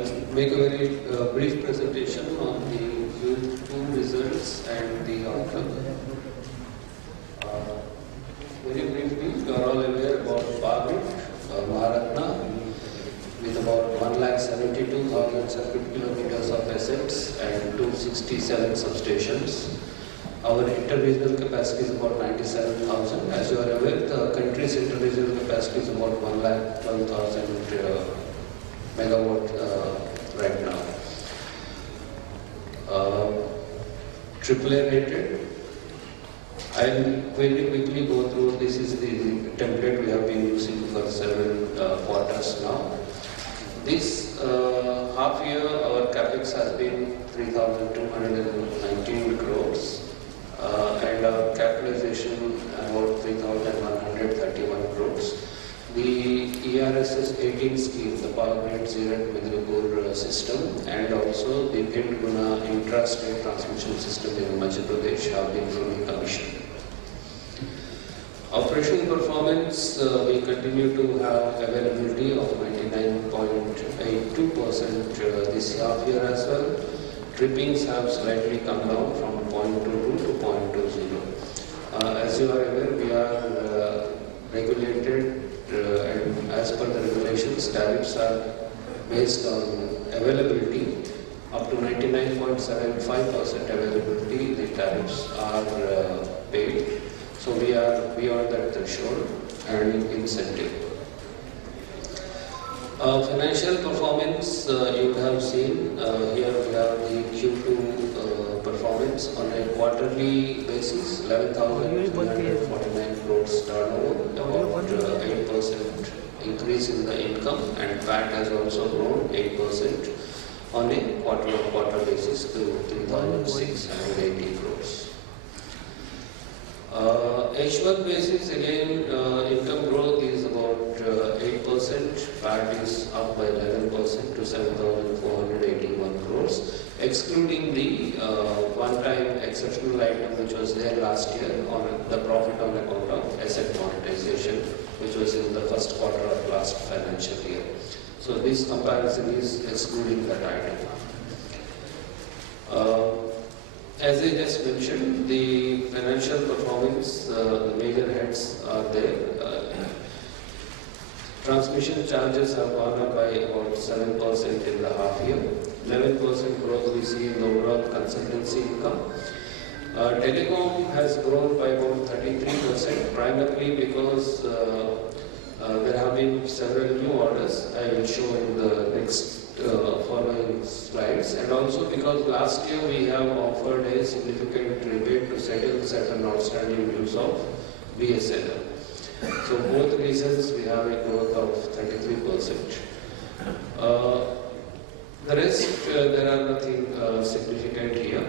will make a very brief presentation on the Q2 results and the outlook. Very briefly, you are all aware about Power Grid, Maharatna, with about 1,72,000 circuit kilometers of assets and 267 substations. Our interregional capacity is about 97,000. As you are aware, the country's interregional capacity is about 1,12,000 megawatt right now. AAA rated. I'll very quickly go through. This is the template we have been using for several quarters now. This half year, our CapEx has been 3,219 crores. And our capitalization about 3,131 crores. The ERSS 18 scheme, the Power Grid Zero Midnapur system, and also the Guna intra-state transmission system in Madhya Pradesh have been fully commissioned. Operational performance, we continue to have availability of 99.82% this half year as well. Trippings have slightly come down from 0.22 to 0.20. As you are aware, we are regulated and as per the regulations, tariffs are based on availability. Up to 99.75% availability, the tariffs are paid. So we are beyond that threshold and incentive. Financial performance, you would have seen, here we have the Q2 performance on a quarterly basis, 11,349 crores turnover, about 8% increase in the income, and PAT has also grown 8% on a quarter-on-quarter basis to 3,680 crores. H1 basis, again, income growth is about 8%, PAT is up by 11% to 7,481 crores, excluding the one-time exceptional item which was there last year on the profit on account of asset monetization, which was in the first quarter of last financial year. So this comparison is excluding that item. As I just mentioned, the financial performance, the major heads are there. Transmission charges have gone up by about 7% in the half year. 11% growth we see in the overall consultancy income. Telecom has grown by about 33%, primarily because there have been several new orders. I will show in the next following slides, and also because last year we have offered a significant rebate to settle certain outstanding dues of BSNL. So both reasons we have a growth of 33%. The rest, there are nothing significant here.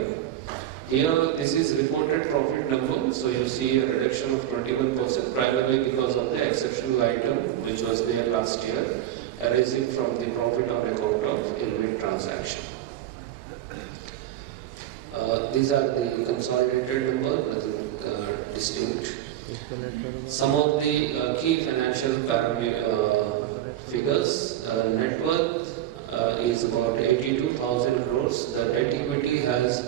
Here, this is reported profit number, so you see a reduction of 21%, primarily because of the exceptional item which was there last year, arising from the profit on account of InvIT transaction. These are the consolidated numbers, nothing distinct. Some of the key financial figures, net worth is about 82,000 crores. The debt equity has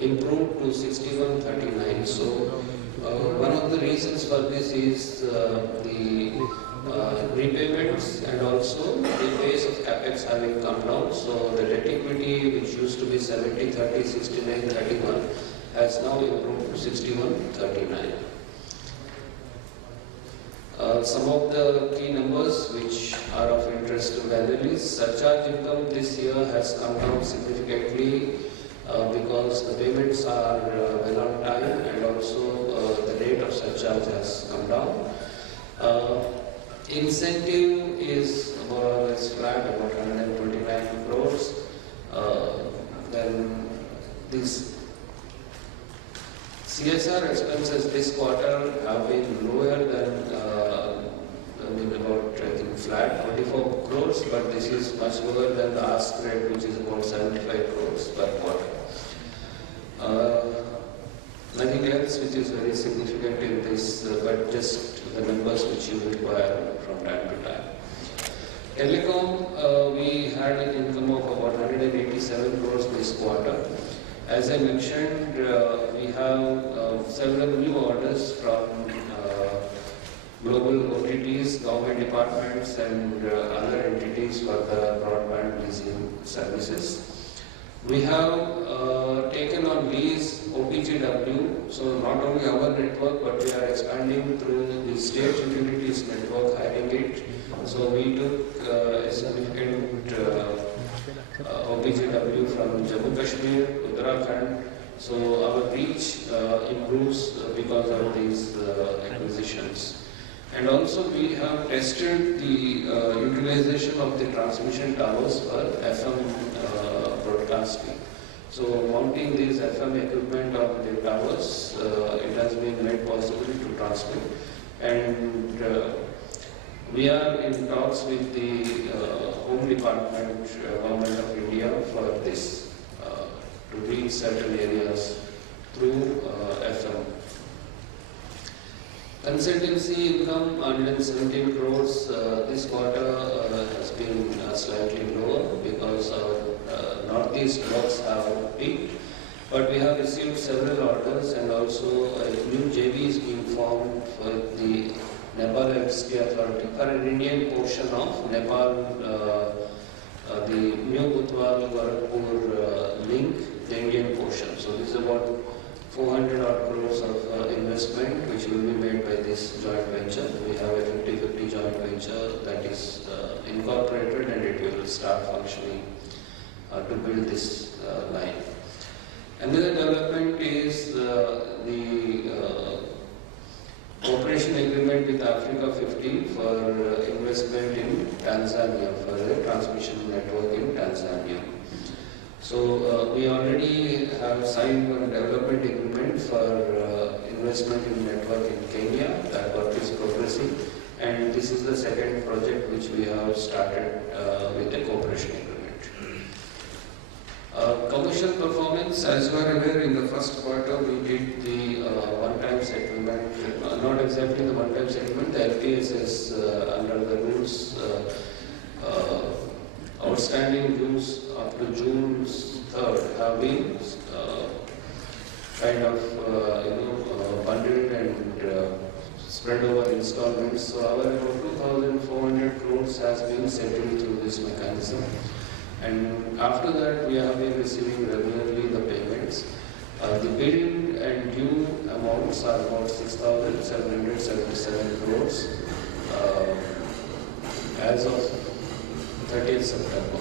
improved to 6139. So one of the reasons for this is the repayments and also the pace of CapEx having come down. So the debt equity, which used to be 70-30, 69-31, has now improved to 61-39. Some of the key numbers which are of interest to analysts, surcharge income this year has come down significantly because the payments are well on time, and also the rate of surcharge has come down. Incentive is more or less flat, about 129 crores. Then these CSR expenses this quarter have been lower than, about I think flat, 24 crores, but this is much lower than the ask rate, which is about 75 crores per quarter. Nothing else which is very significant in this, but just the numbers which you require from time to time. Telecom, we had an income of about 187 crores this quarter. As I mentioned, we have several new orders from global OTTs, government departments, and other entities for the broadband leasing services. We have taken on lease OPGW, so not only our network, but we are expanding through the state utilities network, hiring it. So we took a significant OPGW from Jammu Kashmir, Uttarakhand. So our reach improves because of these acquisitions. And also we have tested the utilization of the transmission towers for FM broadcasting. So mounting these FM equipment on the towers, it has been made possible to transmit. And we are in talks with the Home Department, Government of India for this, to reach certain areas through FM. Consultancy income 117 crores this quarter has been slightly lower because our northeast works have peaked, but we have received several orders, and also a new JV is being formed for the Nepal Electricity Authority for an Indian portion of Nepal, the new Butwal Gorakhpur link, the Indian portion. So this is about 400 odd crores of investment which will be made by this joint venture. We have a 50-50 joint venture that is incorporated, and it will start functioning to build this line. Another development is the cooperation agreement with Africa 50 for investment in Tanzania, for a transmission network in Tanzania. So we already have signed a development agreement for investment in network in Kenya. That work is progressing, and this is the second project which we have started with a cooperation agreement. Commercial performance, as you are aware, in the first quarter we did the one-time settlement, not exactly the one-time settlement, the LTSS under the rules, outstanding dues up to June 3rd have been kind of bundled and spread over installments. So our about 2,400 crores has been settled through this mechanism. And after that, we have been receiving regularly the payments. The billed and due amounts are about 6,777 crores as of 30th September.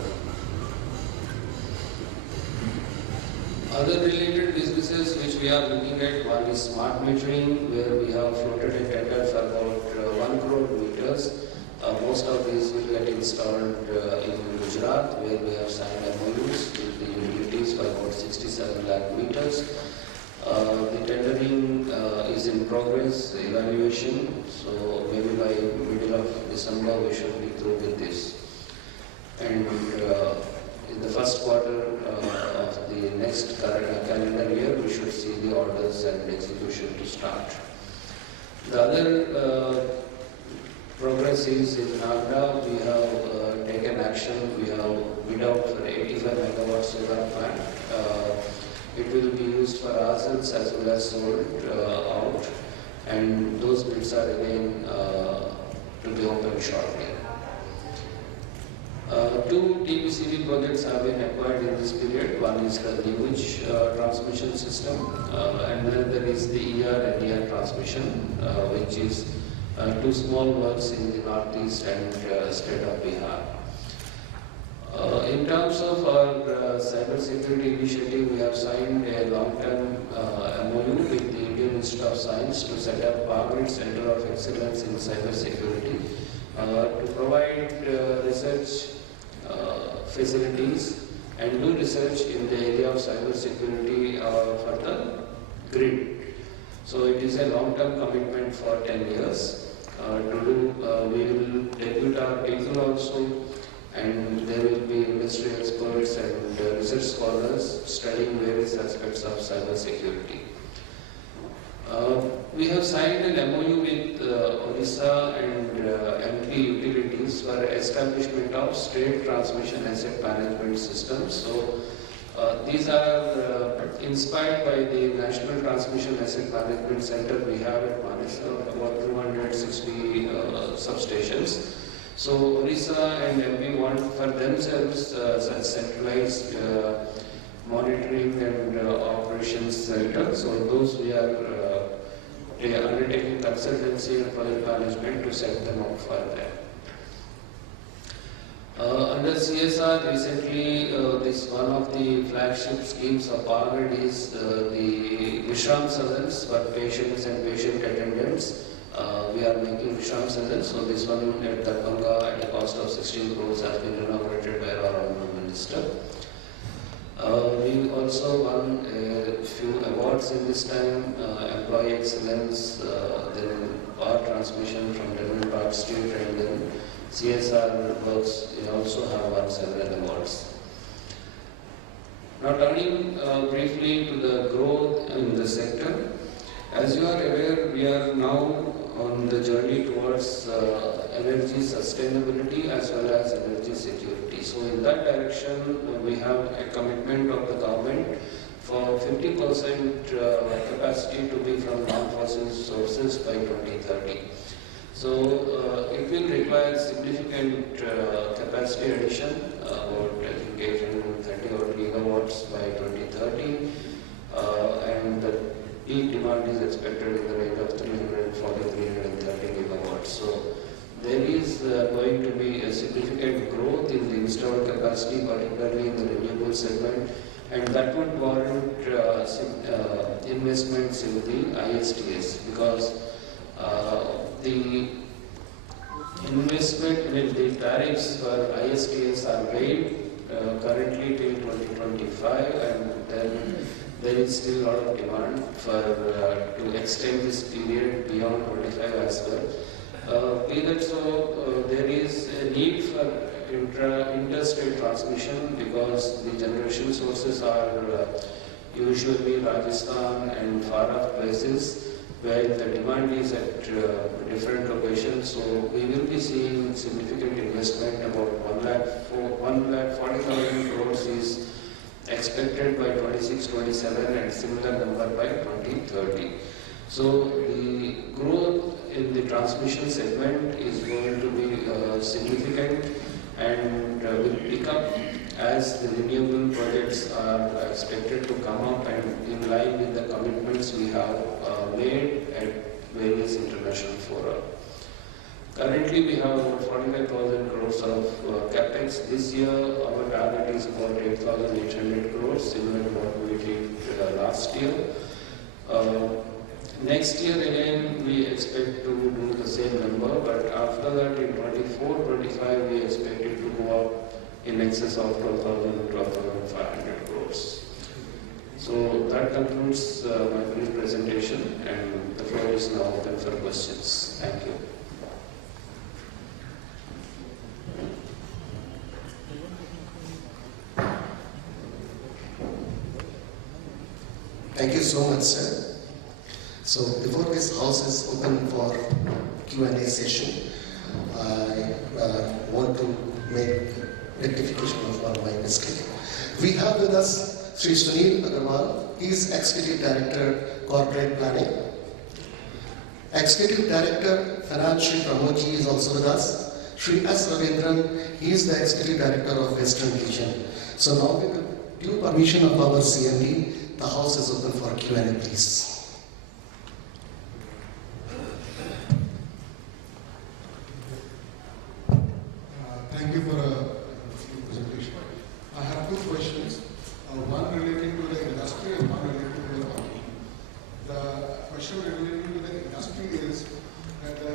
Other related businesses which we are looking at, one is smart metering, where we have floated a tender for about 1 crore meters. Most of these will get installed in Gujarat, where we have signed MOUs with the utilities for about 67 lakh meters. The tendering is in progress, evaluation, so maybe by middle of December we should be through with this. And in the first quarter of the next calendar year, we should see the orders and execution to start. The other progress is in Nagda. We have taken action. We have bid out for 85 megawatt solar plant. It will be used for ourselves as well as sold out, and those bids are again to be opened shortly. Two TBCB projects have been acquired in this period. One is the Livuj transmission system, and then there is the ER and ER transmission, which is two small works in the northeast and state of Bihar. In terms of our cyber security initiative, we have signed a long-term MOU with the Indian Institute of Science to set up Power Center of Excellence in Cyber Security to provide research facilities and do research in the area of cyber security for the grid. So it is a long-term commitment for 10 years. We will debut our people also, and there will be industry experts and research scholars studying various aspects of cyber security. We have signed an MOU with Odisha and MP utilities for establishment of state transmission asset management systems. So these are inspired by the National Transmission Asset Management Center we have at Manesar, about 260 substations. So Odisha and MP want for themselves such centralized monitoring and operations center. So those we are undertaking consultancy and project management to set them up for that. Under CSR, recently, this one of the flagship schemes of Harvard is the Vishram Sadans for patients and patient attendants. We are making Vishram Sadans, so this one at Darbhanga at a cost of 16 crores has been inaugurated by our Honorable Minister. We also won a few awards in this time, Employee Excellence, then Power Transmission from Devon Park Street, and then CSR works. We also have won several awards. Now turning briefly to the growth in the sector. As you are aware, we are now on the journey towards energy sustainability as well as energy security. So in that direction, we have a commitment of the government for 50% capacity to be from non-fossil sources by 2030. So it will require significant capacity addition, about I think 830 odd gigawatts by 2030, and the peak demand is expected in the range of 330 gigawatts. So there is going to be a significant growth in the installed capacity, particularly in the renewable segment, and that would warrant investments in the ISTS, because the investment in the tariffs for ISTS are waived currently till 2025, and then there is still a lot of demand for to extend this period beyond 25 as well. Be that so, there is a need for interstate transmission, because the generation sources are usually Rajasthan and far off places, where the demand is at different locations. So we will be seeing significant investment. About 1,40,000 crores is expected by 26-27, and similar number by 2030. So the growth in the transmission segment is going to be significant, and will pick up as the renewable projects are expected to come up and in line with the commitments we have made at various international fora. Currently we have about 45,000 crores of CapEx. This year our target is about 8,800 crores, similar to what we did last year. Next year again we expect to do the same number, but after that in 24-25 we expect it to go up in excess of 12,500 crores. So that concludes my brief presentation, and the floor is now open for questions. Thank you. Thank you so much, sir. So before this house is open for Q&A session, I want to make rectification of one of my mistake. We have with us Sri Sunil Agarwal. He is Executive Director, Corporate Planning. Executive Director, Finance, Sri Pramodji is also with us. Sri S. Ravindran, he is the Executive Director of Western Region. So now with the due permission of our CMD, the house is open for Q&A, please. Thank you for a presentation. I have two questions, one relating to the industry and one relating to the company. The question relating to the industry is that the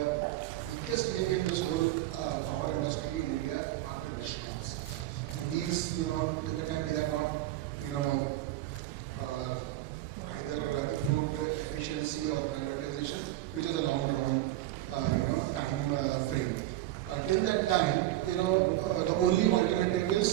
biggest link in this whole power industry in India are the discoms. And these, typically they are not, either improved efficiency or privatization, which is a long-term, time frame. Till that time, the only alternative is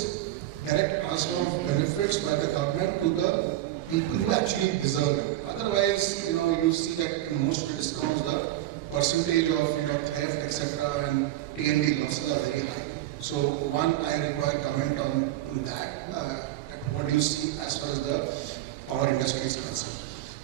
direct transfer of benefits by the government to the people who actually deserve it. Otherwise, you see that in most of the discounts, the percentage of theft, etc., and T&D losses are very high. So one, I require comment on that. What do you see as far as the power industry is concerned?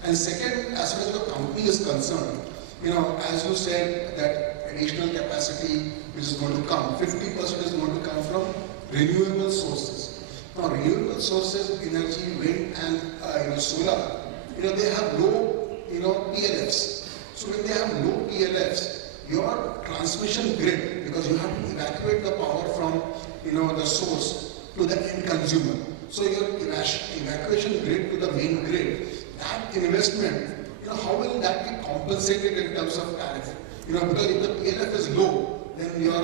And second, as far as the company is concerned, as you said that additional capacity which is going to come, 50% is going to come from renewable sources. Now, renewable sources, energy, wind, and solar, they have low, PLFs. So when they have low PLFs, your transmission grid, because you have to evacuate the power from, the source to the end consumer. So your evacuation grid to the main grid, that investment, how will that be compensated in terms of tariff? Because if the PLF is low, then your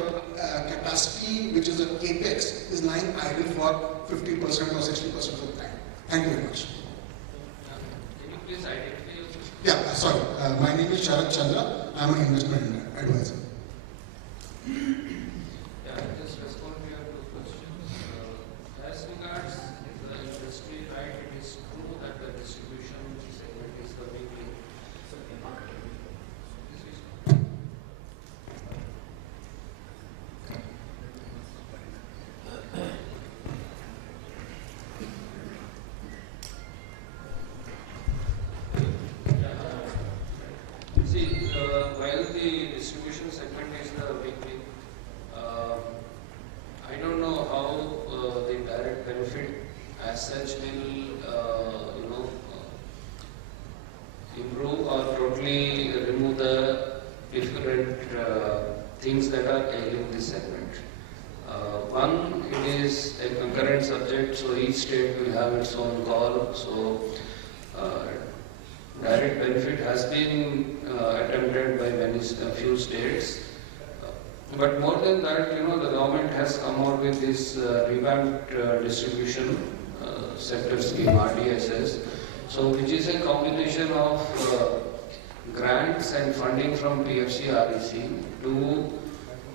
capacity, which is a CapEx, is lying idle for 50% or 60% of the time. Thank you very much. Can you please identify yourself? Yeah, sorry. My name is Sharat Chandra. I am an investment advisor. Yeah, I'll just respond to your two questions. As regards the industry, right, it is true that the distribution segment is the big link. See, while the distribution segment is the big thing, I don't know how the direct benefit as such will, improve or totally remove the different things that are ailing this segment. One, it is a concurrent subject, so each state will have its own call. So, direct benefit has been attempted by a few states. But more than that, the government has come out with this revamped distribution sector scheme, RDSS. So, which is a combination of grants and funding from PFC REC to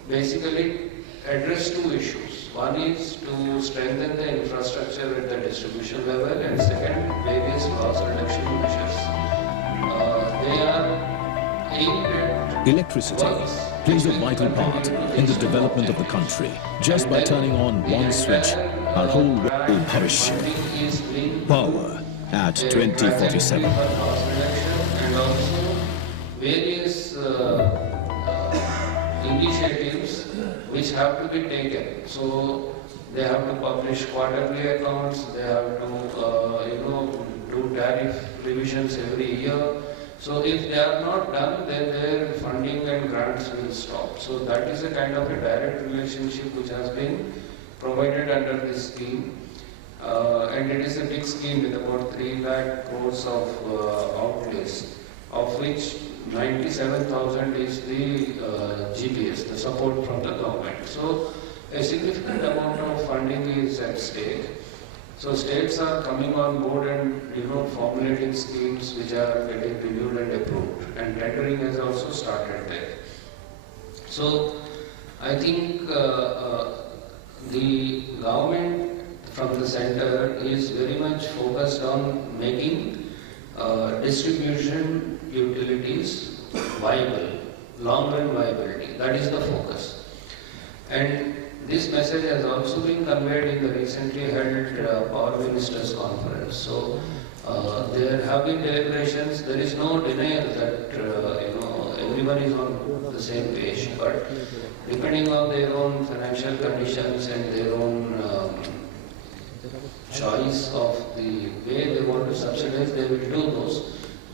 basically address two issues. One is to strengthen the infrastructure at the distribution level, and second, various loss reduction measures. They are aimed at Electricity plays a vital part in the development of the country. Just by turning on one switch, our whole world will perish. Power at 2047. And also various initiatives which have to be taken. So they have to publish quarterly accounts, they have to do tariff revisions every year. So if they are not done, then their funding and grants will stop. So that is a kind of a direct relationship which has been provided under this scheme. And it is a big scheme with about 3 lakh crores of outlays, of which 97,000 is the GPS, the support from the government. So a significant amount of funding is at stake. So states are coming on board and formulating schemes which are getting reviewed and approved, and tendering has also started there. So I think the government from the center is very much focused on making distribution utilities viable, long-run viability. That is the focus. And this message has also been conveyed in the recently held Power Ministers Conference. So there have been deliberations. There is no denial that everyone is on the same page, but depending on their own financial conditions and their own choice of the way they want to subsidize, they will do those.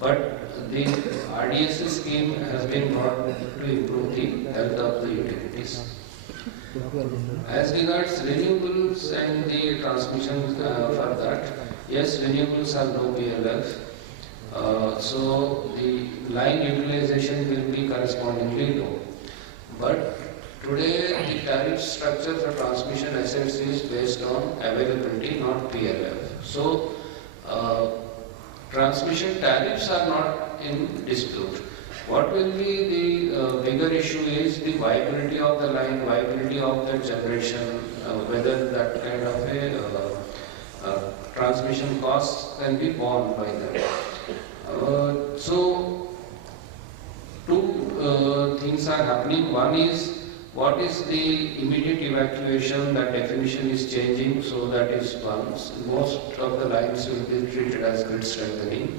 But the RDSS scheme has been brought to improve the health of the utilities. As regards renewables and the transmission for that, yes, renewables are low PLF, so the line utilization will be correspondingly low. But today the tariff structure for transmission assets is based on availability, not PLF. So transmission tariffs are not in dispute. What will be the bigger issue is the viability of the line, viability of the generation, whether that kind of a transmission costs can be borne by them. So two things are happening. One is what is the immediate evacuation, that definition is changing, so that is one. Most of the lines will be treated as grid strengthening.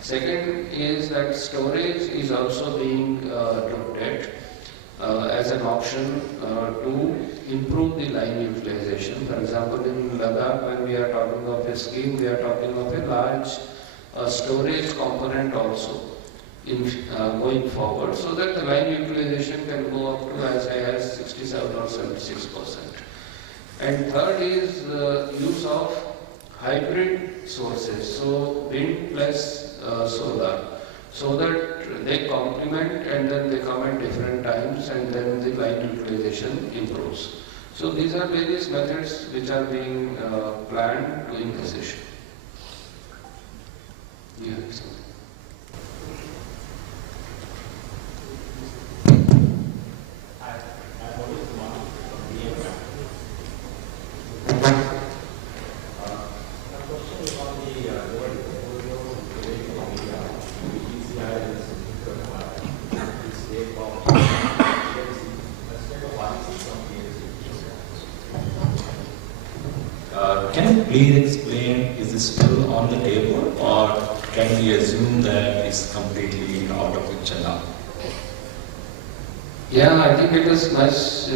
Second is that storage is also being looked at as an option to improve the line utilization. For example, in Ladakh, when we are talking of a scheme, we are talking of a large storage component also in going forward, so that the line utilization can go up to as high as 67 or 76%. And third is use of hybrid sources, so wind plus solar, so that they complement and then they come at different times and then the line utilization improves. So these are various methods which are being planned during the session. Yeah, Can you please explain, is this still on the table or can we assume that it's completely out of picture now? Yeah, I think it was much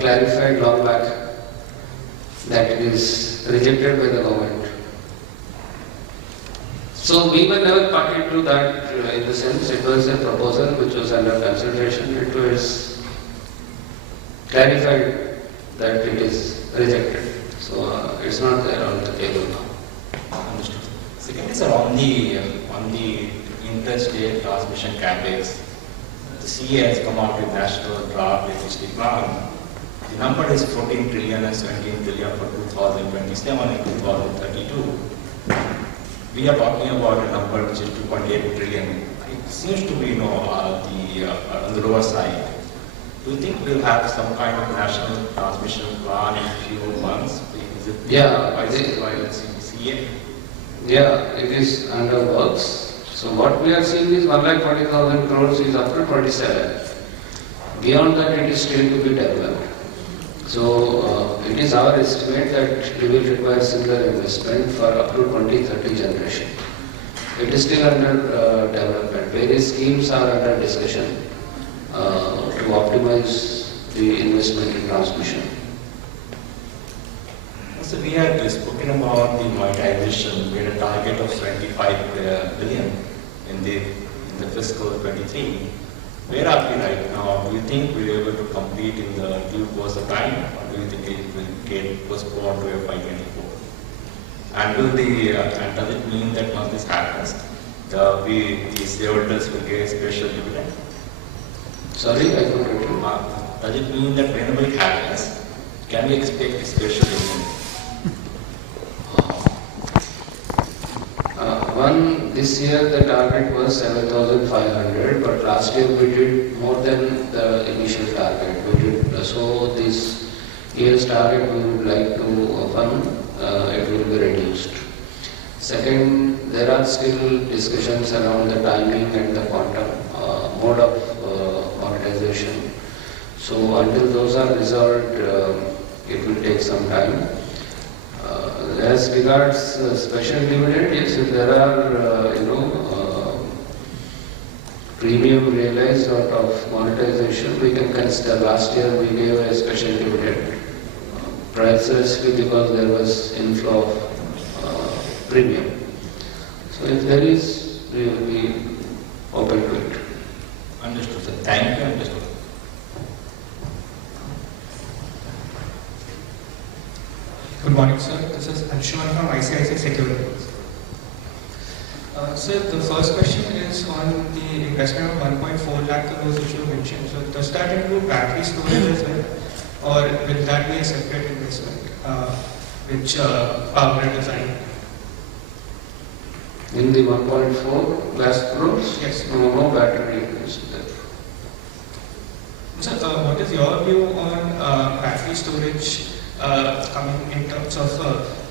clarified long back that it is rejected by the government. So we were never party to that in the sense it was a proposal which was under consideration. It was clarified that it is rejected. So it's not there on the table now. Understood. Second is on the interstate transmission CapEx. The CA has come out with national draft electricity plan. The number is 14 trillion and 17 trillion for 2027 and 2032. We are talking about a number which is 2.8 trillion. It seems to be, on the lower side. Do you think we'll have some kind of national transmission plan in a few months? Is it CA? Yeah, it is under works. So what we are seeing is 1,40,000 crores is up to 27. Beyond that, it is still to be developed. So it is our estimate that we will require similar investment for up to 2030 generation. It is still under development. Various schemes are under discussion to optimize the investment in transmission. So we had spoken about the monetization. We had a target of 25 billion in the fiscal 23. Where are we right now? Do you think we're able to compete in the due course of time, or do you think it will get postponed to FY24? And does it mean that once this happens, the shareholders will get a special dividend? Sorry, I couldn't get you. Does it mean that whenever it happens, can we expect a special dividend? This year the target was 7,500, but last year we did more than the initial target. So this year's target we would like to it will be reduced. Second, there are still discussions around the timing and the quantum mode of monetization. So until those are resolved, it will take some time. As regards special dividend, yes, if there are premium realized out of monetization, we can consider. Last year we gave a special dividend precisely because there was inflow of premium. So if there is, we will be open to it. Understood, sir. Thank you. Understood. Good morning, sir. This is Anshuman from ICICI Securities. Sir, the first question is on the investment of 1.4 lakh crores which you mentioned. So does that include battery storage as well, or will that be a separate investment which Power Grid design? In the 1.4 lakh crores? Yes. No battery is there. Sir, what is your view on battery storage coming in terms of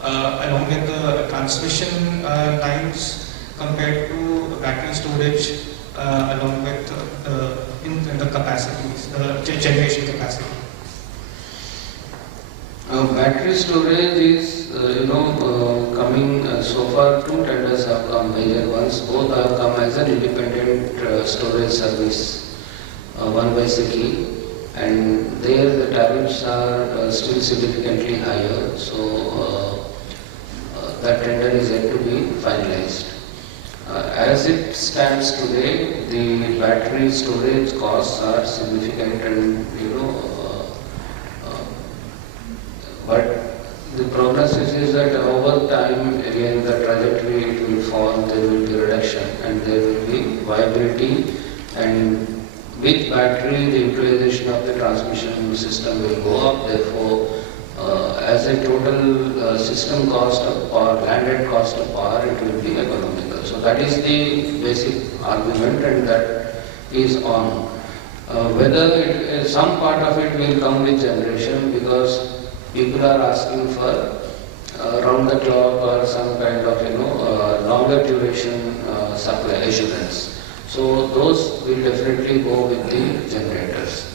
along with the transmission lines compared to battery storage along with in the capacities, the generation capacity? Battery storage is, coming so far. Two tenders have come, major ones. Both have come as an independent storage service, one by SECI, and there the tariffs are still significantly higher. So that tender is yet to be finalized. As it stands today, the battery storage costs are significant, and but the prognosis is that over time, again, the trajectory it will fall, there will be reduction and there will be viability, and with battery the utilization of the transmission system will go up. Therefore, as a total system cost of power, landed cost of power, it will be economical. So that is the basic argument, and that is on. Whether some part of it will come with generation, because people are asking for round the clock or some kind of longer duration supply assurance. So those will definitely go with the generators.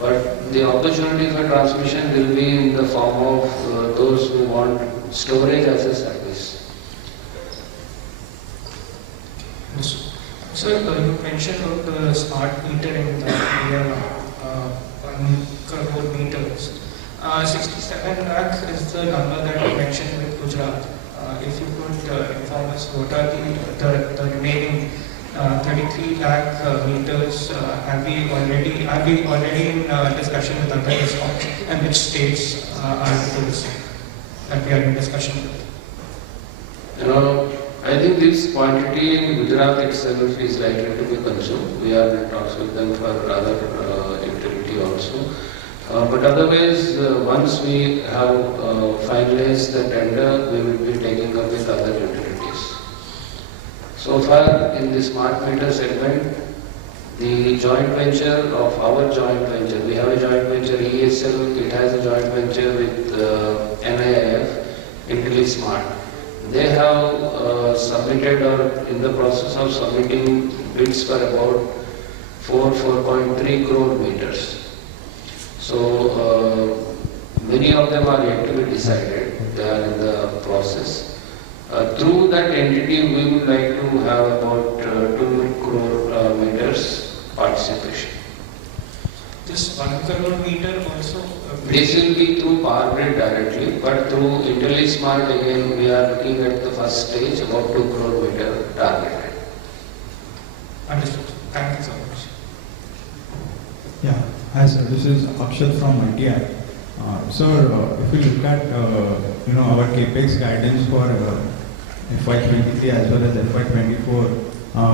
But the opportunity for transmission will be in the form of those who want storage as a service. Sir, you mentioned about the smart meter in the area, 1 crore meters. 67 lakh is the number that you mentioned with Gujarat. If you could inform us what are the remaining 33 lakh meters, are we already in discussion with other DISCOMs, and which states are those that we are in discussion with? I think this quantity in Gujarat itself is likely to be consumed. We are in talks with them for other utility also. But otherwise, once we have finalized the tender, we will be taking up with other utilities. So far in the smart meter segment, the joint venture of our joint venture, we have a joint venture ESL, it has a joint venture with NIIF, IntelliSmart. They have submitted or in the process of submitting bids for about 4.3 crore meters. So many of them are yet to be decided. They are in the process. Through that entity, we would like to have about 2 crore meters participation. This 1 crore meter also? This will be through Power Grid directly, but through IntelliSmart again we are looking at the first stage about 2 crore meter targeted. Understood. Thank you so much. Yeah, hi sir, this is Akshat from ITI. Sir, if we look at our CapEx guidance for FY23 as well as FY24,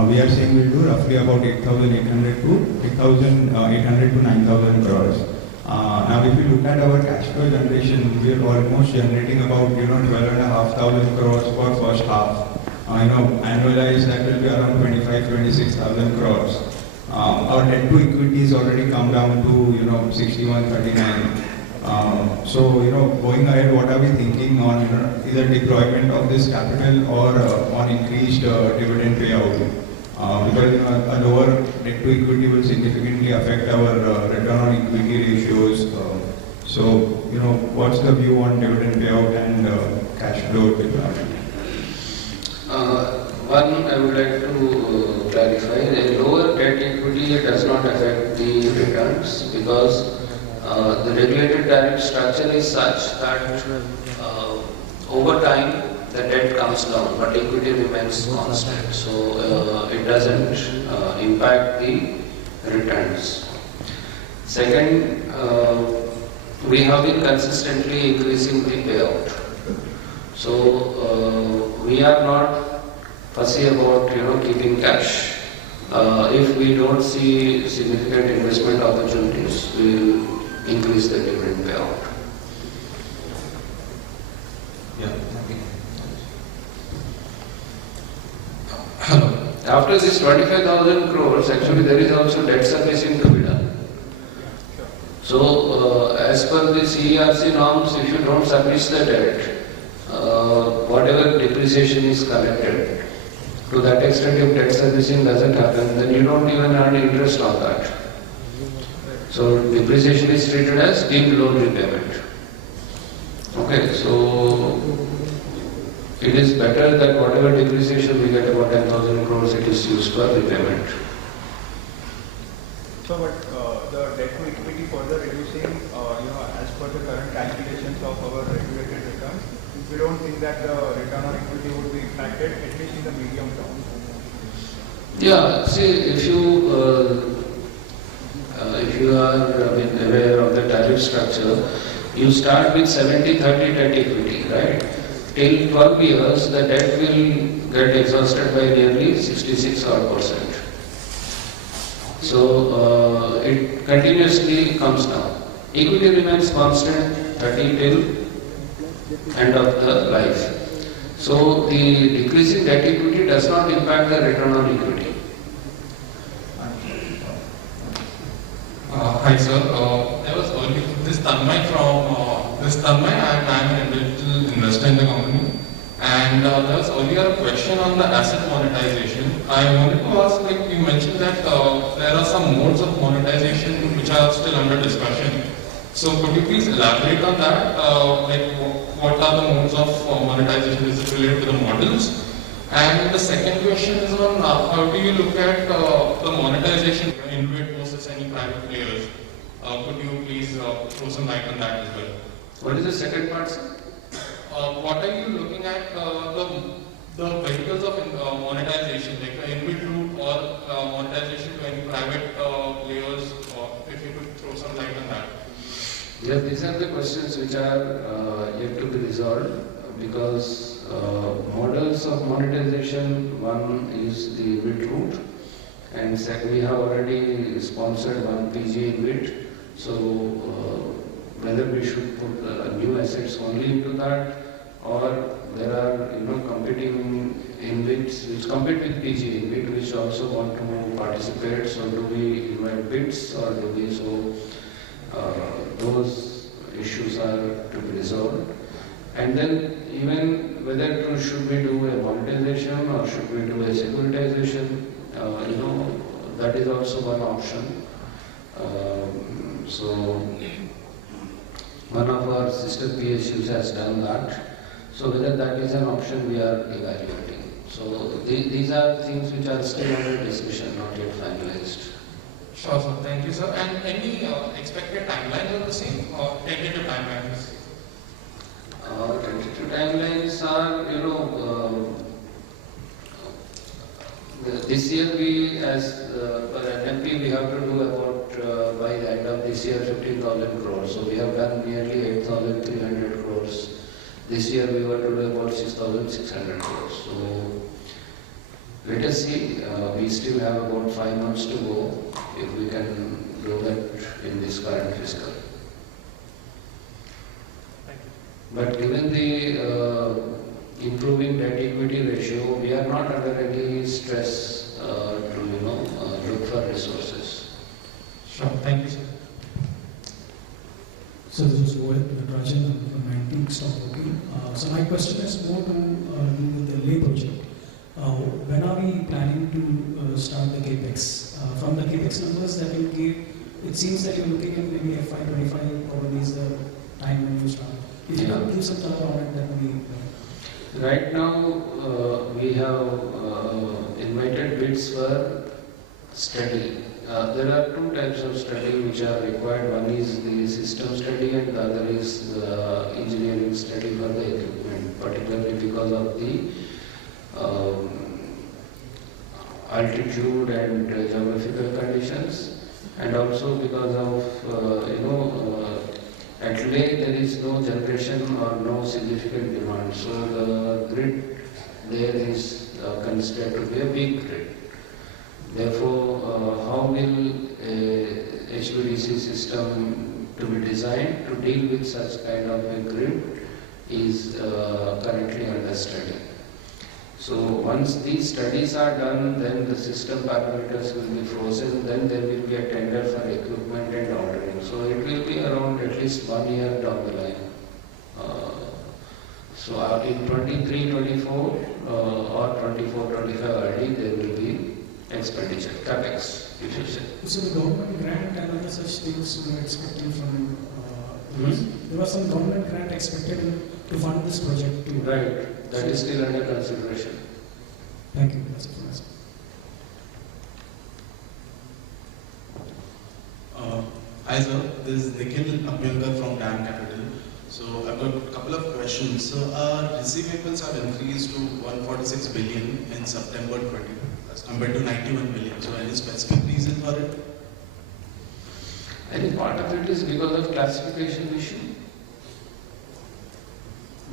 we are saying we'll do roughly about 8,800 to 9,000 crores. Now, if you look at our cash flow generation, we are almost generating about 12,500 crores for first half. Annualized that will be around 26,000 crores. Our debt to equity is already come down to 61:39. So going ahead, what are we thinking on either deployment of this capital or on increased dividend payout? Because a lower debt to equity will significantly affect our return on equity ratios. So what's the view on dividend payout and cash flow deployment? One, I would like to clarify, a lower debt equity does not affect the returns, because the regulated tariff structure is such that over time the debt comes down, but equity remains constant. So it doesn't impact the returns. Second, we have been consistently increasing the payout. So we are not fussy about keeping cash. If we don't see significant investment opportunities, we will increase the dividend payout. Yeah. Hello. After this 25,000 crores, actually there is also debt servicing to be done. So as as per the CERC norms, if you don't service the debt, whatever depreciation is collected, to that extent if debt servicing doesn't happen, then you don't even earn interest on that. So depreciation is treated as deemed loan repayment. Okay, so it is better that whatever depreciation we get about 10,000 crores, it is used for repayment. So, but the debt to equity further reducing, as per the current calculations of our regulated returns, we don't think that the return on equity would be impacted, at least in the medium term. Yeah, see, if you are aware of the tariff structure, you start with 70-30 debt equity, right? Till 12 years, the debt will get exhausted by nearly 66%. So it continuously comes down. Equity remains constant 30 till end of the life. So the decreasing debt equity does not impact the return on equity. Hi sir, I was earlier this Tanmay and I am an individual investor in the company, and there was earlier a question on the asset monetization. I wanted to ask, like you mentioned that there are some modes of monetization which are still under discussion. So could you please elaborate on that? What are the modes of monetization? Is it related to the models? And the second question is on how do you look at the monetization in InvIT versus any private players? Could you please throw some light on that as well? What is the second part, sir? What are you looking at the vehicles of monetization, like the InvIT route or monetization to any private players? If you could throw some light on that. Yeah, these are the questions which are yet to be resolved, because models of monetization, one is the InvIT route, and second, we have already sponsored one PG InvIT. So whether we should put new assets only into that, or there are competing InvITs which compete with PG InvIT which also want to participate. So do we invite bids or do we? So those issues are to be resolved. And then even whether should we do a monetization or should we do a securitization, that is also one option. So one of our sister PSUs has done that. So whether that is an option, we are evaluating. So these are things which are still under discussion, not yet finalized. Sure, sir. Thank you, sir. And any expected timelines on the same, or tentative timelines? Tentative timelines are, this year we, as per NMP, we have to do about, by the end of this year, 15,000 crores. So we have done nearly 8,300 crores. This year we were to do about 6,600 crores. So let us see. We still have about 5 months to go if we can do that in this current fiscal. But given the improving debt equity ratio, we are not under any stress to look for resources. Sure. Thank you, sir. So this is Rajan from Antique Stockbroking. So my question is more to do with the lay project. When are we planning to start the CapEx? From the CapEx numbers that you gave, it seems that you're looking at maybe FY25 probably is the time when you start. If you could give some color on it, that would be. Right now, we have invited bids for study. There are two types of study which are required. One is the system study and the other is the engineering study for the equipment, particularly because of the altitude and geographical conditions, and also because of at lay there is no generation or no significant demand. So the grid there is considered to be a big grid. Therefore, how will a HVDC system to be designed to deal with such kind of a grid is currently under study. So once these studies are done, then the system parameters will be frozen, then there will be a tender for equipment and ordering. So it will be around at least 1 year down the line. So in 23-24 or 24-25 early, there will be expenditure, CapEx, if you say. So the government grant and other such things were expected from, there was some government grant expected to fund this project too. Right, that is still under consideration. Thank you. That's it from my side. Hi sir, this is Nikhil Abhyalkar from DAM Capital. So I've got a couple of questions. So our receivables have increased to 146 billion in September 20 as compared to 91 billion. So any specific reason for it? I think part of it is because of classification issue.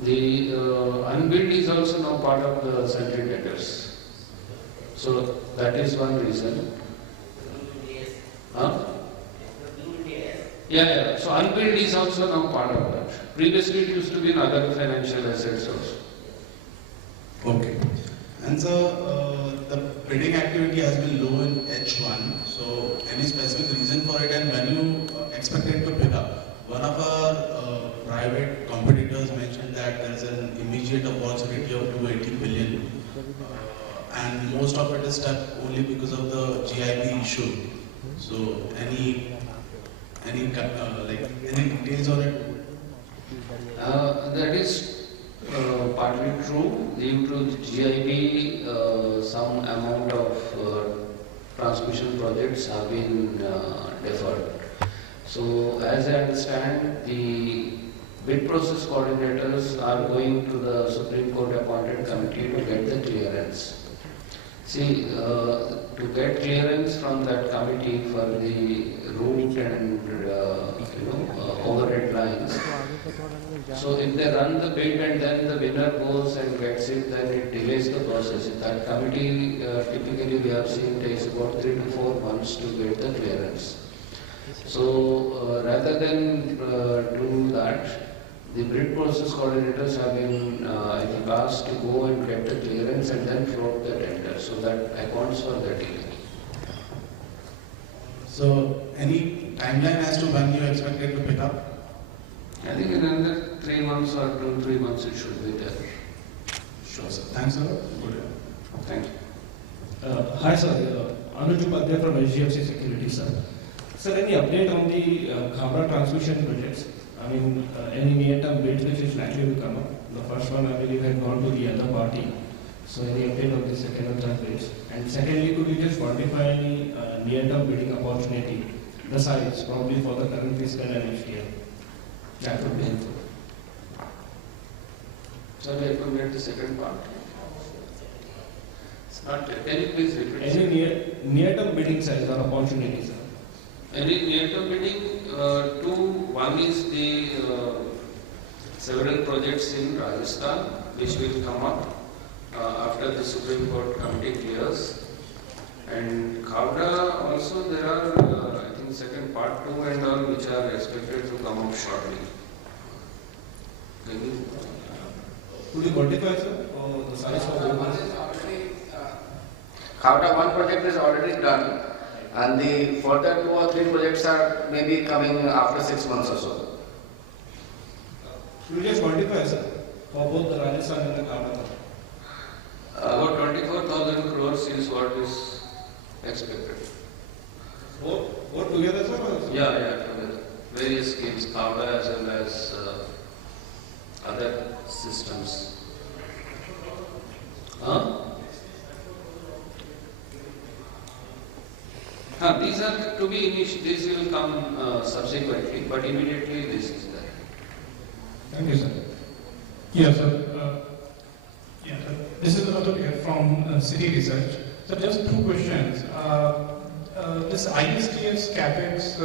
The unbilled is also now part of the sundry debtors. So that is one reason. Huh? Yeah. So unbilled is also now part of that. Previously it used to be in other financial assets also. Okay. And so the bidding activity has been low in H1. So any specific reason for it, and when you expect it to pick up? One of our private competitors mentioned that there is an immediate opportunity of 280 billion, and most of it is stuck only because of the GIB issue. So any details on it? That is partly true. Due to GIB, some amount of transmission projects have been deferred. So as I understand, the bid process coordinators are going to the Supreme Court appointed committee to get the clearance. See, to get clearance from that committee for the route and overhead lines. So if they run the bid and then the winner goes and gets it, then it delays the process. That committee typically we have seen takes about 3 to 4 months to get the clearance. So rather than do that, the bid process coordinators have been I think asked to go and get the clearance and then float the tender. So that accounts for the delay. So any timeline as to when you expect it to pick up? I think in another 3 months or 2-3 months it should be there. Sure, sir. Thanks, sir. Good. Thank you. Hi, sir. Anuj Upadhyay from HDFC Securities, sir. Sir, any update on the Khavda transmission projects? I mean, any near-term bids which is likely to come up? The first one, I believe, had gone to the other party. So, any update on the second and third bids? And secondly, could you just quantify any near-term bidding opportunity, the size, probably for the current fiscal and next year? That would be helpful. Sorry, I couldn't get the second part. It's not clear. Can you please repeat? Any near-term bidding size or opportunity, sir? Any near-term bidding? One is the several projects in Rajasthan which will come up after the Supreme Court committee clears. And Khavda also there are I think second part 2 and all which are expected to come up shortly. Could you quantify, sir, the size of the Khavda one project is already done, and the further 2 or 3 projects are maybe coming after 6 months or so. Could you just quantify, sir, for both the Rajasthan and the Khavda? About 24,000 crores is what is expected. Both together, sir? Yeah, together. Various schemes, Khavda as well as other systems. These are to be initiated, these will come subsequently, but immediately this is there. Thank you, sir. Yes, sir. This is another from City Research. So just 2 questions. This ISTS CapEx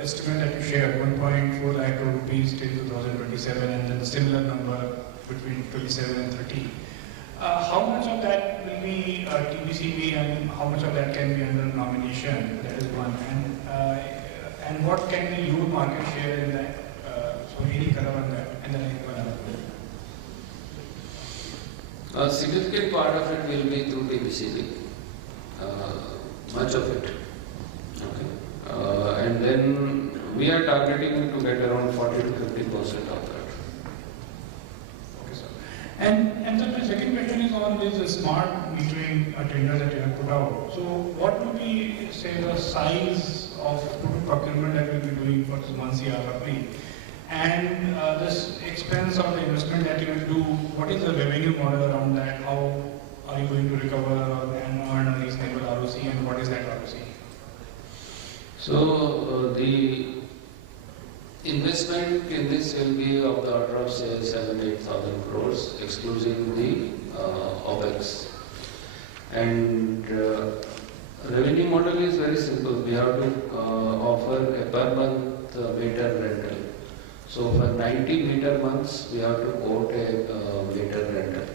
estimate that you shared, 1.4 lakh crore rupees till 2027, and then the similar number between 27 and 30. How much of that will be TBCB and how much of that can be under nomination? That is one. And what can be your market share in that? So any color on that? And then I have one other A significant part of it will be through TBCB, much of it. Okay. And then we are targeting to get around 40 to 50% of that. Okay, sir. And so the second question is on this smart metering tender that you have put out. So what would be, say, the size of total procurement that you will be doing for this 1 CR roughly? And this expense or the investment that you will do, what is the revenue model around that? How are you going to recover and earn a reasonable ROC, and what is that ROC? So the investment in this will be of the order of say 7,000-8,000 crores, excluding the OpEx. And revenue model is very simple. We have to offer a per month meter rental. So for 90 meter months, we have to quote a meter rental,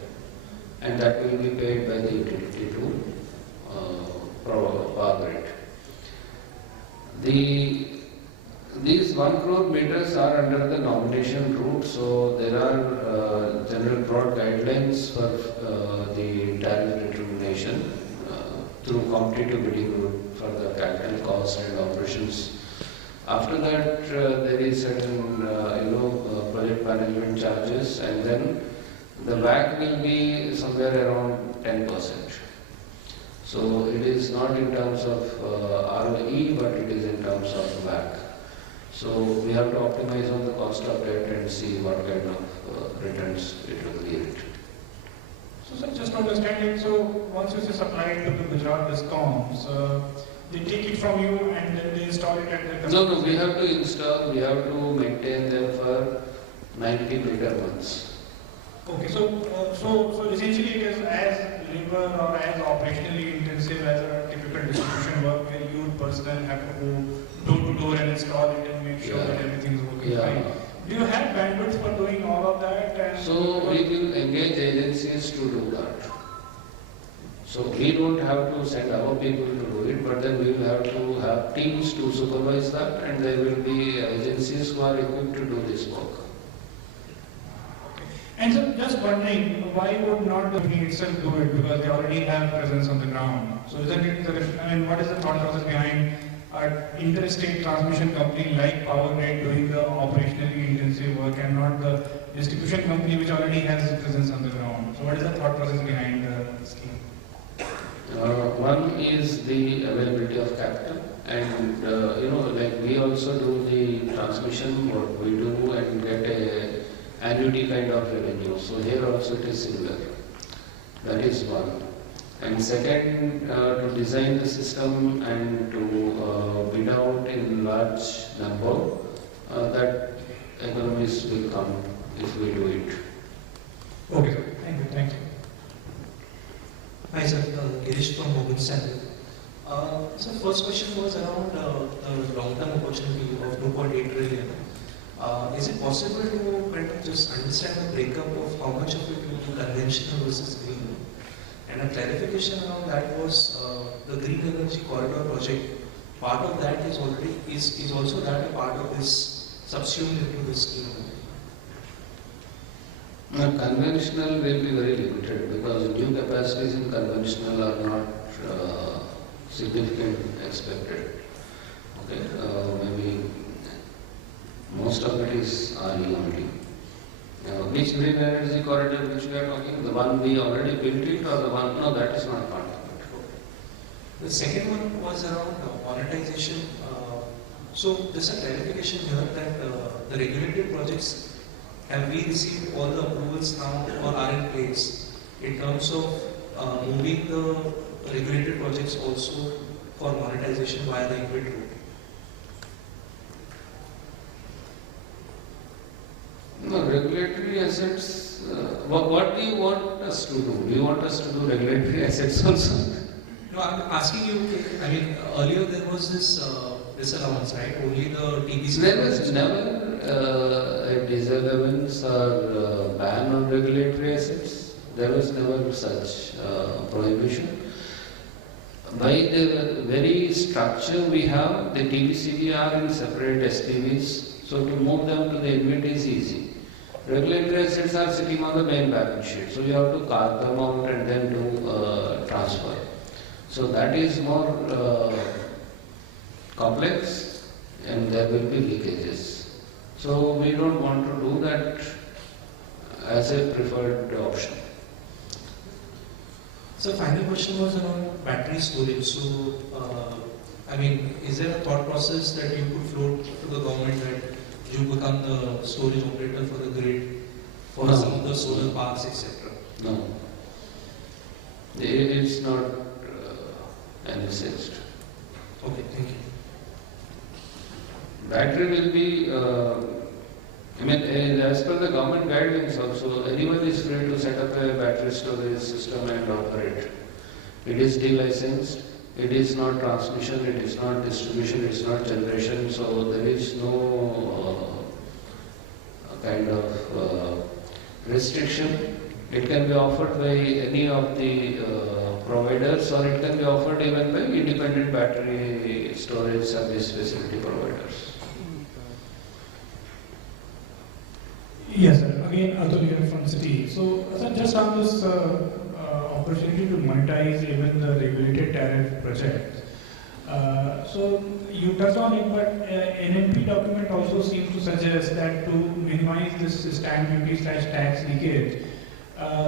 and that will be paid by the utility to power grid. These 1 crore meters are under the nomination route, so there are general broad guidelines for the tariff determination through competitive bidding route for the capital cost and operations. After that, there is certain project management charges, and then the WACC will be somewhere around 10%. So it is not in terms of ROE, but it is in terms of WACC. So we have to optimize on the cost of debt and see what kind of returns it will give. So sir, just understanding, so once you say supply it to the Gujarat discoms, they take it from you and then they install it at the... No, we have to install, we have to maintain them for 90 meter months. Okay, so essentially it is as labor or as operationally intensive as a typical distribution work where you would personally have to go door to door and install it and make sure that everything is working fine. Do you have bandwidth for doing all of that? And so we will engage agencies to do that. So we don't have to send our people to do it, but then we will have to have teams to supervise that, and there will be agencies who are equipped to do this work. And so just wondering, why would not the company itself do it? Because they already have presence on the ground. So isn't it, what is the thought process behind an interstate transmission company like Power Grid doing the operationally intensive work and not the distribution company which already has presence on the ground? So what is the thought process behind the scheme? One is the availability of capital, and like we also do the transmission work we do and get a annuity kind of revenue. So here also it is similar. That is one. And second, to design the system and to bid out in large number, that economies will come if we do it. Okay, thank you. Hi sir, Girish from Morgan Stanley. So first question was around the long-term opportunity of 2.8 trillion. Is it possible to kind of just understand the breakup of how much of it will be conventional versus green? And a clarification around that was the green energy corridor project. Part of that is also that a part of this subsumed into this scheme. Conventional will be very limited because new capacities in conventional are not significant expected. Okay, maybe most of it is RE only. Which green energy corridor which we are talking? The one we already built it or the one? No, that is not part of it. The second one was around monetization. So just a clarification here that the regulated projects, have we received all the approvals now or are in place in terms of moving the regulated projects also for monetization via the InvIT route? No, regulatory assets, what do you want us to do? Do you want us to do regulatory assets also? No, I'm asking you, I mean, earlier there was this disallowance, right? Only the TBC. There was never a disallowance or ban on regulatory assets. There was never such prohibition. By the very structure we have, the TBCB are in separate SPVs, so to move them to the InvIT is easy. Regulatory assets are sitting on the main balance sheet, so you have to carve them out and then do transfer. So that is more complex and there will be leakages. So we don't want to do that as a preferred option. So final question was around battery storage. So, I mean, is there a thought process that you could float to the government that you become the storage operator for the grid, for No. some of the solar parks, etc.? No. It's not envisaged. Okay, thank you. Battery will be, as per the government guidelines also, anyone is free to set up a battery storage system and operate. It is delicensed, it is not transmission, it is not distribution, it is not generation, so there is no kind of restriction. It can be offered by any of the providers, or it can be offered even by independent battery storage service facility providers. Yes, sir. Again, Atul here from Citi. So, sir, just on this opportunity to monetize even the regulated tariff project. So, you touched on it, but NNP document also seems to suggest that to minimize this stamp duty / tax leakage,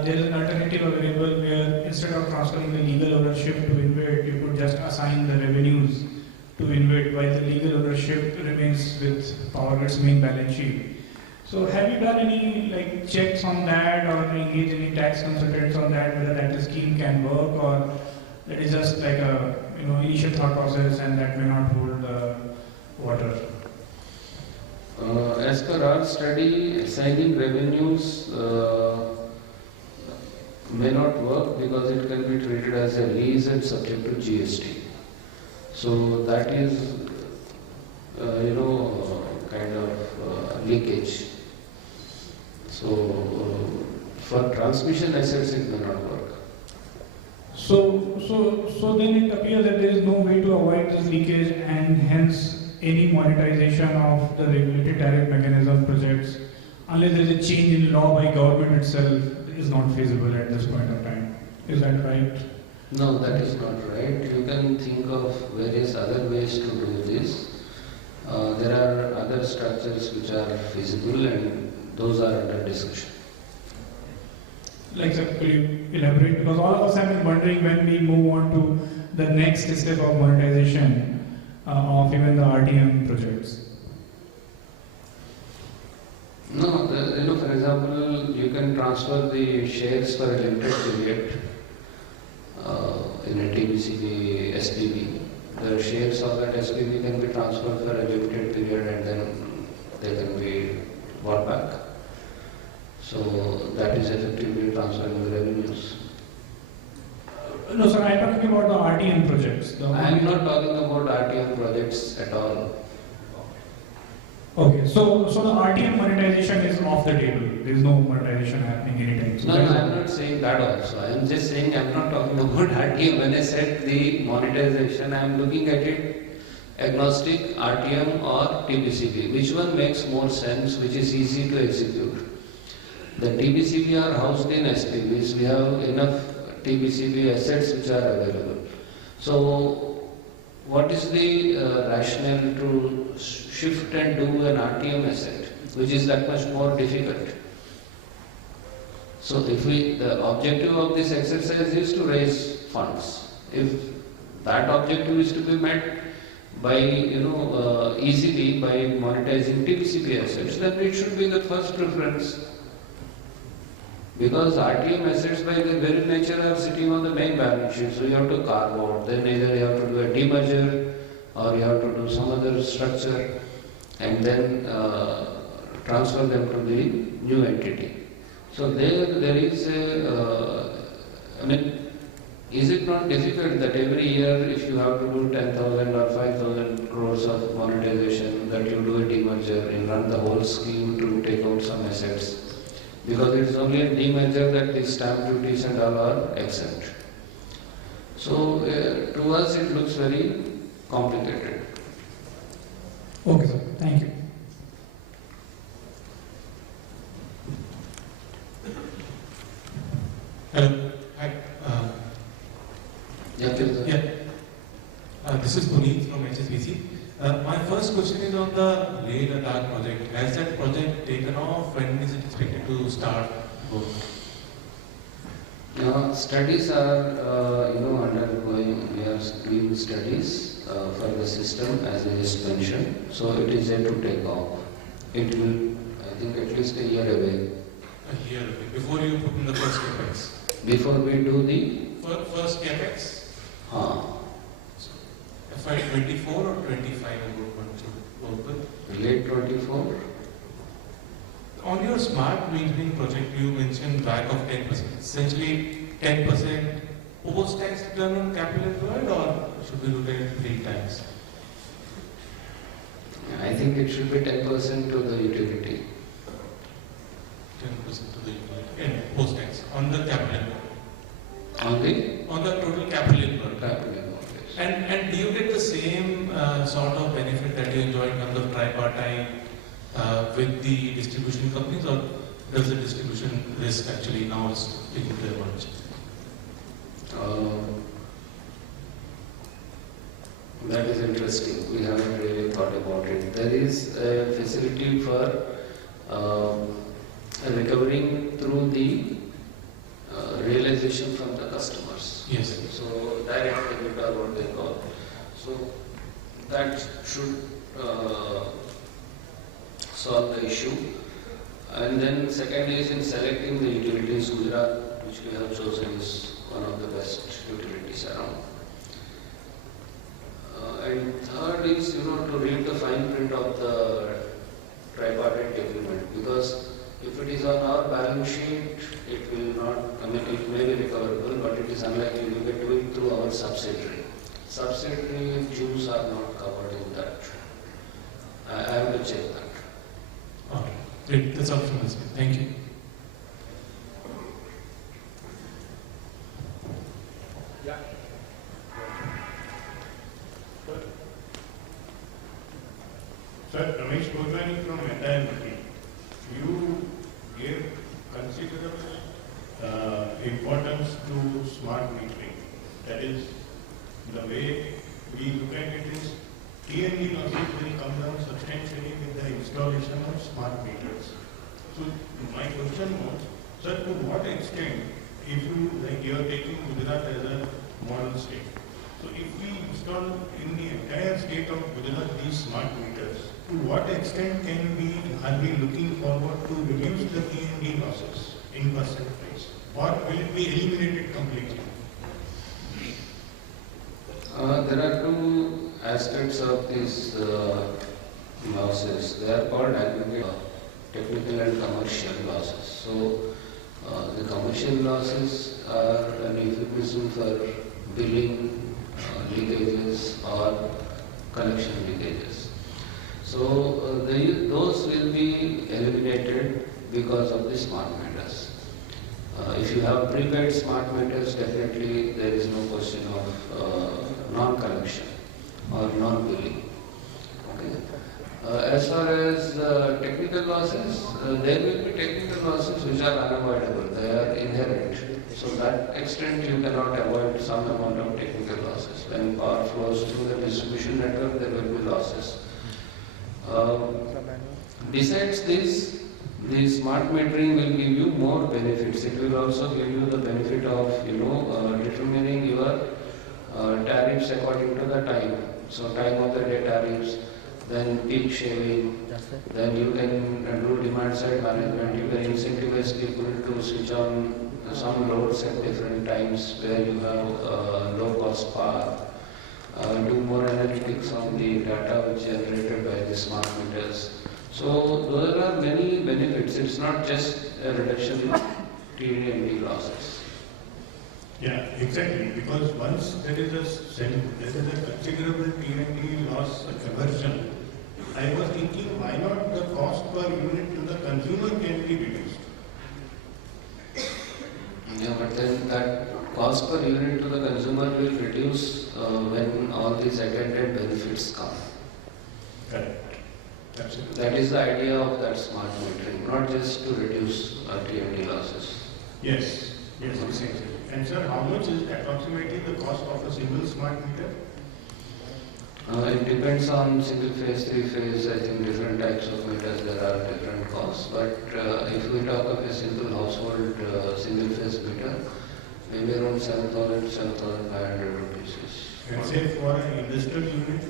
there is an alternative available where instead of transferring the legal ownership to InvIT, you could just assign the revenues to InvIT while the legal ownership remains with PowerGrid's main balance sheet. So have you done any checks on that or engaged any tax consultants on that, whether that scheme can work, or that is just like a initial thought process and that may not hold water? As per our study, assigning revenues may not work because it can be treated as a lease and subject to GST. So that is, kind of leakage. So for transmission assets, it may not work. So then it appears that there is no way to avoid this leakage, and hence any monetization of the regulated tariff mechanism projects, unless there is a change in law by government itself, is not feasible at this point of time. Is that right? No, that is not right. You can think of various other ways to do this. There are other structures which are feasible, and those are under discussion. Like, sir, could you elaborate? Because all of us have been wondering when we move on to the next step of monetization of even the RTM projects. No, for example, you can transfer the shares for a limited period in a TBCB SPV. The shares of that SPV can be transferred for a limited period and then they can be bought back. So that is effectively transferring the revenues. No, sir, I am talking about the RTM projects. I am not talking about RTM projects at all. Okay, so the RTM monetization is off the table. There is no monetization happening anytime soon. No, I am not saying that also. I am just saying I am not talking about RTM. When I said the monetization, I am looking at it agnostic, RTM or TBCB. Which one makes more sense, which is easy to execute? The TBCB are housed in SPVs. We have enough TBCB assets which are available. So, what is the rationale to shift and do an RTM asset, which is that much more difficult? So, the objective of this exercise is to raise funds. If that objective is to be met by, easily by monetizing TBCB assets, then it should be the first preference. Because RTM assets by their very nature are sitting on the main balance sheet, so you have to carve out. Then either you have to do a demerger or you have to do some other structure and then transfer them to the new entity. So there is a, is it not difficult that every year if you have to do 10,000 or 5,000 crores of monetization, that you do a demerger and run the whole scheme to take out some assets? Because it is only a demerger that the stamp duties and all are exempt. So to us it looks very complicated. Okay, sir. Thank you. first question is on the Leh Ladakh project. Has that project taken off? When is it expected to start work? Studies are, undergoing. We are doing studies for the system, as I just mentioned. So it is yet to take off. It will, I think, at least a year away. A year away. Before you put in the first CapEx? Before we do the First CapEx? FY 24 or 25 you would want to work with? Late 24. On your smart metering project, you mentioned back of 10%. Essentially, 10% post-tax return on capital employed, or should we look at it 3 times? I think it should be 10% to the utility. 10% to the utility and post-tax on the capital employed. On the total capital employed. Capital employed. And do you get the same sort of benefit that you enjoy in terms of tripartite with the distribution companies, or does the distribution risk actually now is taking their advantage? That is interesting. We haven't really thought about it. There is a facility for recovering through the realization from the customers. Yes. So direct debit or what they call. So that should solve the issue. And then second is in selecting the utilities. Gujarat, which we have chosen, is one of the best utilities around. And third is, to read the fine print of the tripartite agreement, because if it is on our balance sheet, it will not, it may be recoverable, but it is unlikely we will do it through our subsidiary. Subsidiary dues are not covered in that. I have to check that. Okay, great. That's all from us. Thank you. Yeah. Sir, Ramesh Goswami from Analyst. You gave considerable importance to smart metering. That is, the way we look at it is, T&D losses will come down substantially with the installation of smart meters. So my question was, sir, to what extent, if you, like you are taking Gujarat as a model state, so if we install in the entire state of Gujarat these smart meters, to what extent are we looking forward to reduce the T&D losses in percentage, or will it be eliminated completely? There are two aspects of these losses. They are called aggregate technical and commercial losses. So the commercial losses are an euphemism for billing leakages or collection leakages. So those will be eliminated because of the smart meters. If you have prepaid smart meters, definitely there is no question of non-collection or non-billing. Okay. As far as technical losses, there will be technical losses which are unavoidable. They are inherent. So that extent you cannot avoid some amount of technical losses. When power flows through the distribution network, there will be losses. Besides this, the smart metering will give you more benefits. It will also give you the benefit of, determining your tariffs according to the time. So time of the day tariffs, then peak shaving, then you can do demand side management. You can incentivize people to switch on some loads at different times where you have low cost power. Do more analytics on the data which is generated by the smart meters. So there are many benefits. It's not just a reduction in T&D losses. Yeah, exactly. Because once there is a considerable T&D loss conversion, I was thinking, why not the cost per unit to the consumer can be reduced? Yeah, but then that cost per unit to the consumer will reduce when all these attendant benefits come. Correct. Absolutely. That is the idea of that smart metering, not just to reduce T&D losses. Yes, exactly. And sir, how much is approximately the cost of a single smart meter? It depends on single phase, three phase. I think different types of meters there are different costs. But if we talk of a simple household single phase meter, maybe around 7,000 to 7,500 rupees. And say for an industrial unit?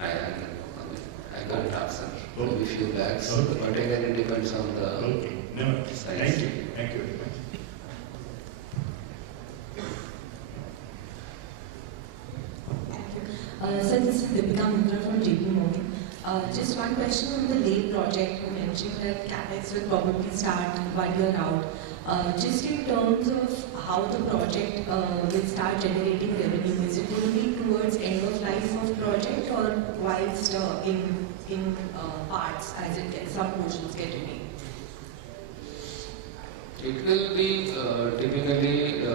I can't answer. Okay. Maybe few lakhs. Okay. But again, it depends on the Okay. No. size. Thank you. Thank you very much. Sir, this is Deepika Mitra from JP Morgan. Just one question on the Leh project. You mentioned that CapEx will probably start 1 year out. Just in terms of how the project will start generating revenue, is it going to be towards end of life of project or whilst in parts as it gets, some portions get made? It will be typically,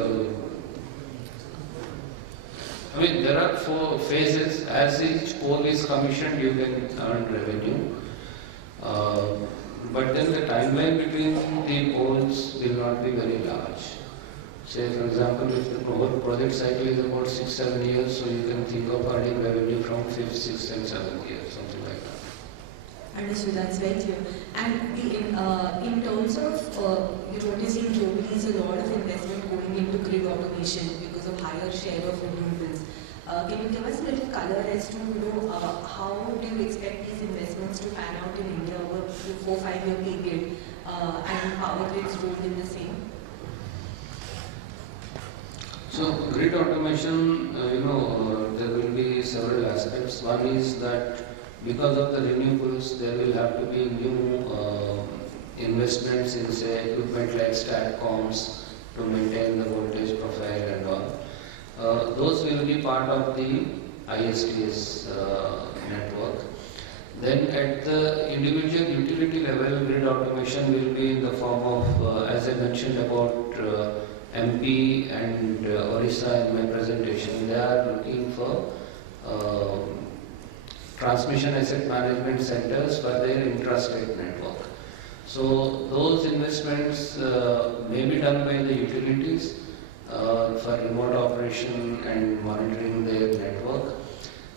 I mean, there are 4 phases. As each pole is commissioned, you can earn revenue. But then the timeline between the poles will not be very large. Say, for example, if the whole project cycle is about 6-7 years, so you can think of earning revenue from 5th, 6th, and 7th year, something like that. Understood, that's very clear. And in terms of what is in globally is a lot of investment going into grid automation because of higher share of renewables. Can you give us a little color as to how do you expect these investments to pan out in India over a 4-5 year period and power grids role in the same? So grid automation, there will be several aspects. One is that because of the renewables, there will have to be new investments in, say, equipment like STATCOMs to maintain the voltage profile and all. Those will be part of the ISTS network. Then at the individual utility level, grid automation will be in the form of, as I mentioned about MP and Orissa in my presentation, they are looking for transmission asset management centers for their intrastate network. So those investments may be done by the utilities for remote operation and monitoring their network,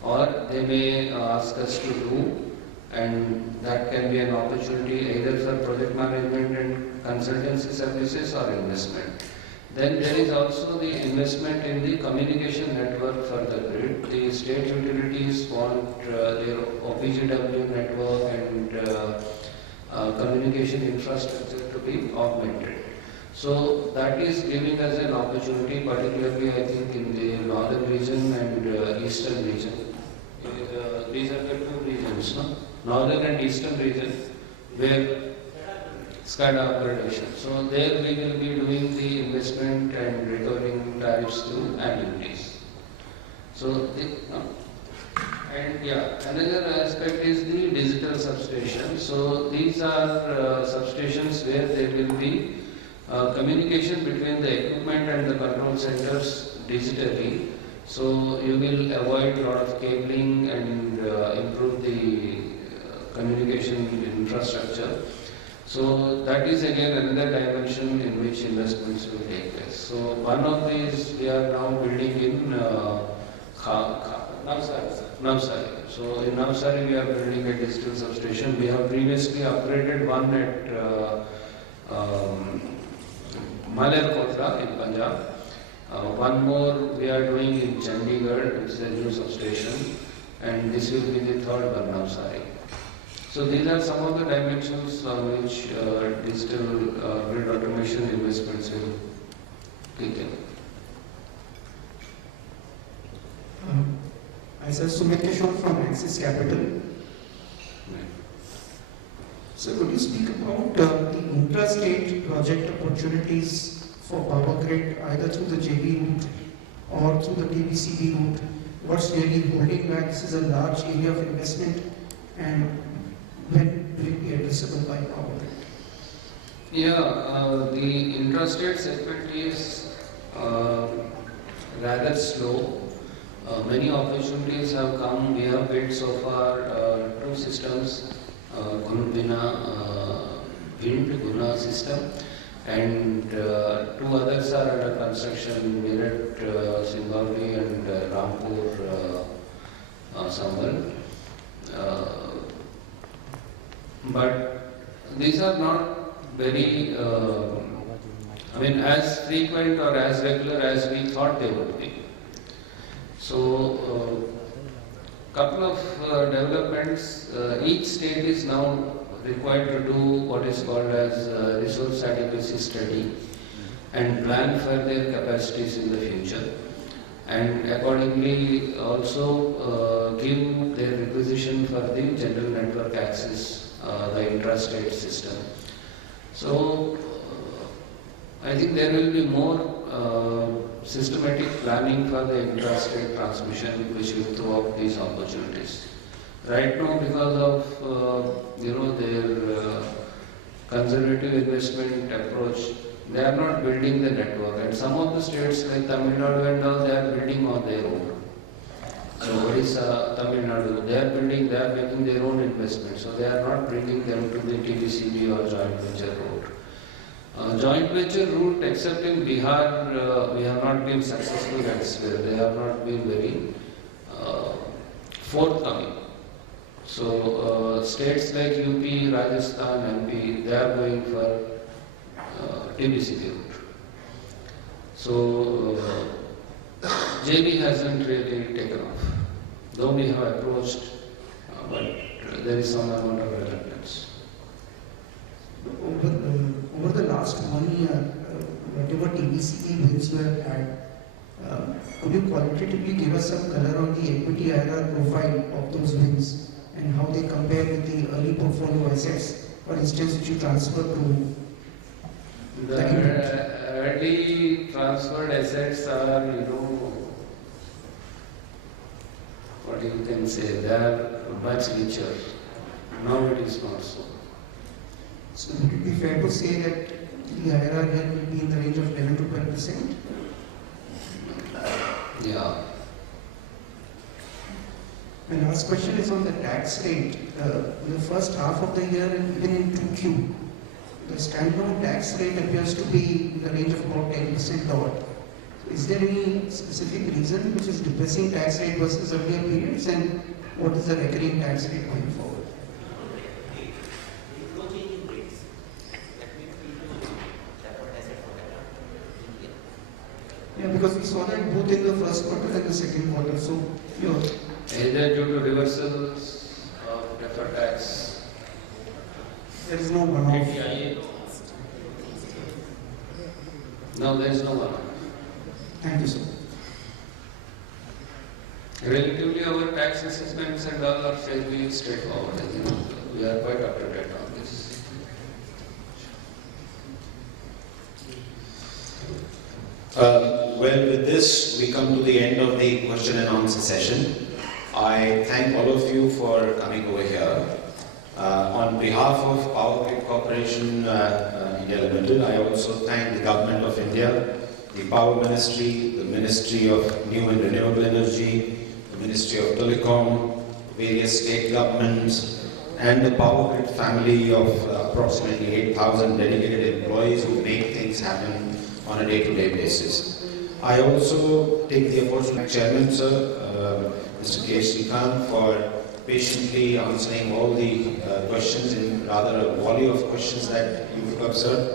or they may ask us to do, and that can be an opportunity either for project management and consultancy services or investment. Then there is also the investment in the communication network for the grid. The state utilities want their OPGW network and communication infrastructure to be augmented. So that is giving us an opportunity, particularly I think in the northern region and eastern region. These are the 2 regions, no? Northern and eastern region, where SCADA upgradation. So there we will be doing the investment and recovering tariffs to annuities. So, another aspect is the digital substation. So these are substations where there will be communication between the equipment and the control centers digitally. So you will avoid a lot of cabling and improve the communication infrastructure. So that is again another dimension in which investments will take place. So one of these we are now building in Navsari. So in Navsari we are building a digital substation. We have previously upgraded one at Malerkotla in Punjab. One more we are doing in Chandigarh, which is a new substation, and this will be the 3rd one, Navsari. So these are some of the dimensions on which digital grid automation investments will kick in. I said Sumit Kishore from Axis Capital. So could you speak about the intrastate project opportunities for power grid, either through the JV route or through the TBCB route? What's really holding back? This is a large area of investment, and when will it be addressable by power grid? Yeah, the intrastate segment is rather slow. Many opportunities have come. We have built so far 2 systems, Guna wind Guna system, and 2 others are under construction, Meerut, Zimbabwe, and Rampur, Sambal. But these are not very, as frequent or as regular as we thought they would be. So, couple of developments, each state is now required to do what is called as resource adequacy study and plan for their capacities in the future, and accordingly also give their requisition for the general network access, the intrastate system. So I think there will be more systematic planning for the intrastate transmission, which will throw up these opportunities. Right now, because of their conservative investment approach, they are not building the network, and some of the states like Tamil Nadu and all, they are building on their own. So Odisha, Tamil Nadu, they are building, they are making their own investment, so they are not bringing them to the TBCB or joint venture route. Joint venture route, except in Bihar, we have not been successful elsewhere. They have not been very forthcoming. So states like UP, Rajasthan, MP, they are going for TBCB route. So JB hasn't really taken off, though we have approached, but there is some amount of reluctance. Over the last 1 year, whatever TBCB wins you have had, could you qualitatively give us some color on the equity IRR profile of those wins and how they compare with the early portfolio assets, for instance, which you transfer to the early transferred assets are, what you can say, they are much richer. Now it is not so. So would it be fair to say that the IRR here will be in the range of 11 to 12%? Yeah. My last question is on the tax rate. In the first half of the year and even in 2Q, the standalone tax rate appears to be in the range of about 10% odd. Is there any specific reason which is depressing tax rate versus earlier periods, and what is the recurring tax rate going forward? Yeah, because we saw that both in the first quarter and the second quarter. So, either due to reversals of deferred tax. There is no one-off. No, there is no one-off. Thank you, sir. Relatively, our tax assessments and all are fairly straightforward. I think we are quite up to date on this. Well, with this, we come to the end of the question and answer session. I thank all of you for coming over here. On behalf of Power Grid Corporation India Limited, I also thank the Government of India, the Power Ministry, the Ministry of New and Renewable Energy, the Ministry of Telecom, various state governments, and the Power Grid family of approximately 8,000 dedicated employees who make things happen on a day-to-day basis. I also take the opportunity, Chairman Sir, Mr. K. Srikanth, for patiently answering all the questions in rather a volley of questions that you took up, sir.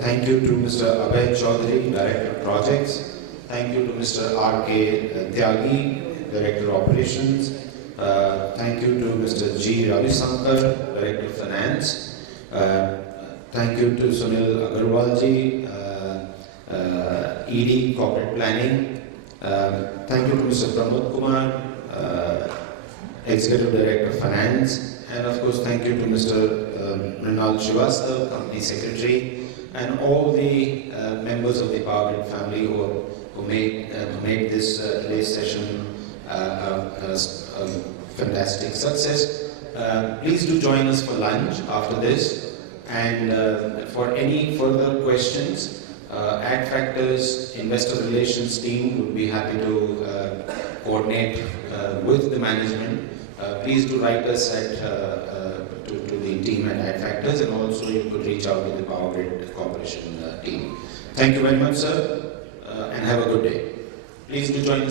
Thank you to Mr. Abhay Chaudhary, Director of Projects. Thank you to Mr. R.K. Tyagi, Director of Operations. Thank you to Mr. G. Ravisankar, Director of Finance. Thank you to Sunil Agarwalji, ED, Corporate Planning. Thank you to Mr. Pramod Kumar, Executive Director of Finance. And of course, thank you to Mr. Mrinal Srivastava, Company Secretary, and all the members of the Power Grid family who made this today's session a fantastic success. Please do join us for lunch after this. And for any further questions, Ad Factors Investor Relations team would be happy to coordinate with the management. Please do write us to the team at Ad Factors. matters, and also you could reach out to the Power Grid Corporation team. Thank you very much, sir, and have a good day. Please do join us.